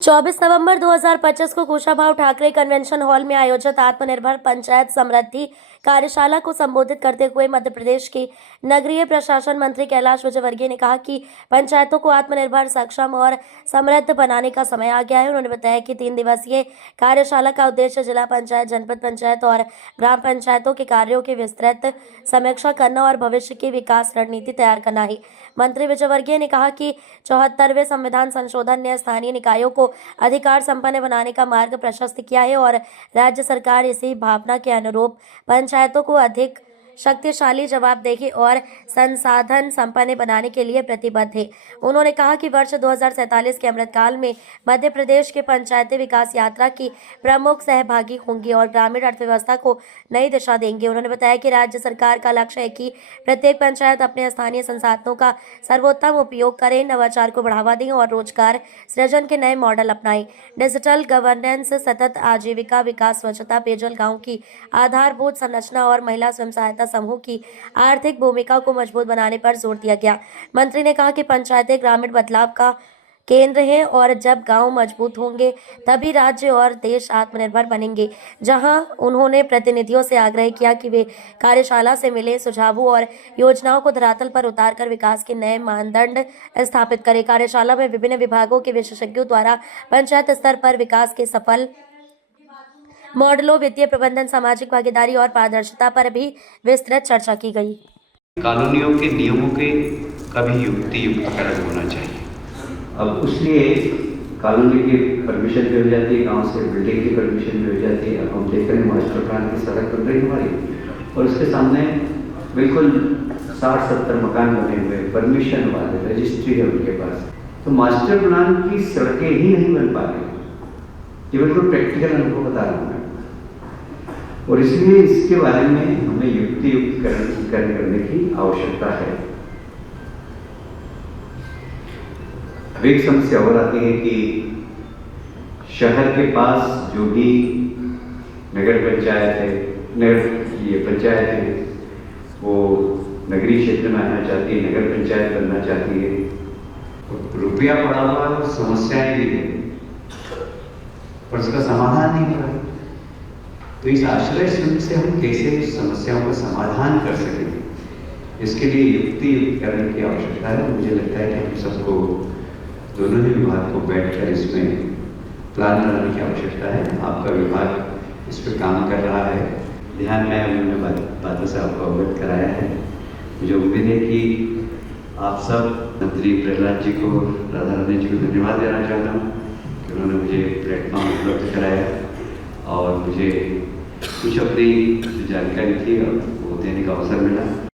24 नवंबर 2025 को Kushabhau Thackeray convention hall में आयोजित आत्मनिर्भर पंचायत समृद्धि कार्यशाला को संबोधित करते हुए मध्य प्रदेश के नगरीय प्रशासन मंत्री कैलाश विजयवर्गीय ने कहा कि पंचायतों को आत्मनिर्भर, सक्षम और समृद्ध बनाने का समय आ गया है। उन्होंने बताया कि 3 दिवसीय कार्यशाला का उद्देश्य जिला पंचायत, जनपद पंचायत और ग्राम पंचायतों के कार्यों की विस्तृत समीक्षा करना और भविष्य की विकास रणनीति तैयार करना है। मंत्री विजयवर्गीय ने कहा कि 74वें संविधान संशोधन ने स्थानीय निकायों को अधिकार संपन्न बनाने का मार्ग प्रशस्त किया है और राज्य सरकार इसी भावना के अनुरूप पंचायतों को अधिक शक्तिशाली, जवाबदेही और संसाधन संपन्न बनाने के लिए प्रतिबद्ध है। उन्होंने कहा कि वर्ष 2047 के अमृतकाल में मध्य प्रदेश के पंचायती विकास यात्रा की प्रमुख सहभागी होंगी और ग्रामीण अर्थव्यवस्था को नई दिशा देंगे। उन्होंने बताया कि राज्य सरकार का लक्ष्य है कि प्रत्येक पंचायत अपने स्थानीय संसाधनों का सर्वोत्तम उपयोग करे, नवाचार को बढ़ावा दें और रोजगार सृजन के नए मॉडल अपनाएं। डिजिटल गवर्नेंस, सतत आजीविका विकास, स्वच्छता, पेयजल, गाँव की आधारभूत संरचना और महिला स्वयं सहायता समूह की आर्थिक भूमिका को मजबूत बनाने पर जोर दिया गया। मंत्री ने कहा कि पंचायतें ग्रामीण बदलाव का केंद्र हैं और जब गांव मजबूत होंगे तभी राज्य और देश आत्मनिर्भर बनेंगे। जहां उन्होंने प्रतिनिधियों से आग्रह किया कि वे कार्यशाला से मिले सुझावों और योजनाओं को धरातल पर उतारकर विकास के नए मानदंड स्थापित करें। कार्यशाला में विभिन्न विभागों के विशेषज्ञों द्वारा पंचायत स्तर पर विकास के सफल मॉडलों, वित्तीय प्रबंधन, सामाजिक भागीदारी और पारदर्शिता पर भी विस्तृत चर्चा की गई। कॉलोनियों के नियमों के कभी युक्तिकरण होना चाहिए। अब उसलिए कॉलोनी की परमिशन भी हो जाती है, गांव से बिल्डिंग की परमिशन भी हो जाती है। अब हम देख रहे हैं मास्टर प्लान की सड़क बन रही हमारी और उसके सामने बिल्कुल 60-70 मकान बने हुए, परमिशन वाले, रजिस्ट्री है उनके पास। तो मास्टर प्लान की सड़कें ही नहीं बन पा रही। ये बिल्कुल प्रैक्टिकल अनुभव बता रहा हूँ मैं। और इसलिए इसके बारे में हमें युक्तिकरण करने की आवश्यकता है। अब एक समस्या और आती है कि शहर के पास जो भी नगर पंचायत है, ये पंचायत है, वो नगरीय क्षेत्र में आना चाहती है, नगर पंचायत बनना चाहती है। रुपया पड़ा हुआ है और समस्याएं भी है पर उसका समाधान नहीं हो रहा। तो इस आश्रय शून्य से हम कैसे इस समस्याओं का समाधान कर सकेंगे, इसके लिए युक्तिकरण की आवश्यकता है। मुझे लगता है कि हम सबको, दोनों ही विभाग को बैठकर इसमें प्लान बनाने की आवश्यकता है। आपका विभाग इस पर काम कर रहा है, ध्यान में उन्होंने बातों से आपको अवगत कराया है। मुझे उम्मीद है कि आप सब मंत्री प्रहलाद जी को, राधा रानी जी को धन्यवाद देना चाहता हूँ कि उन्होंने मुझे प्लेटफॉर्म उपलब्ध कराया और मुझे कुछ अपनी जानकारी थी और वो देने का अवसर मिला।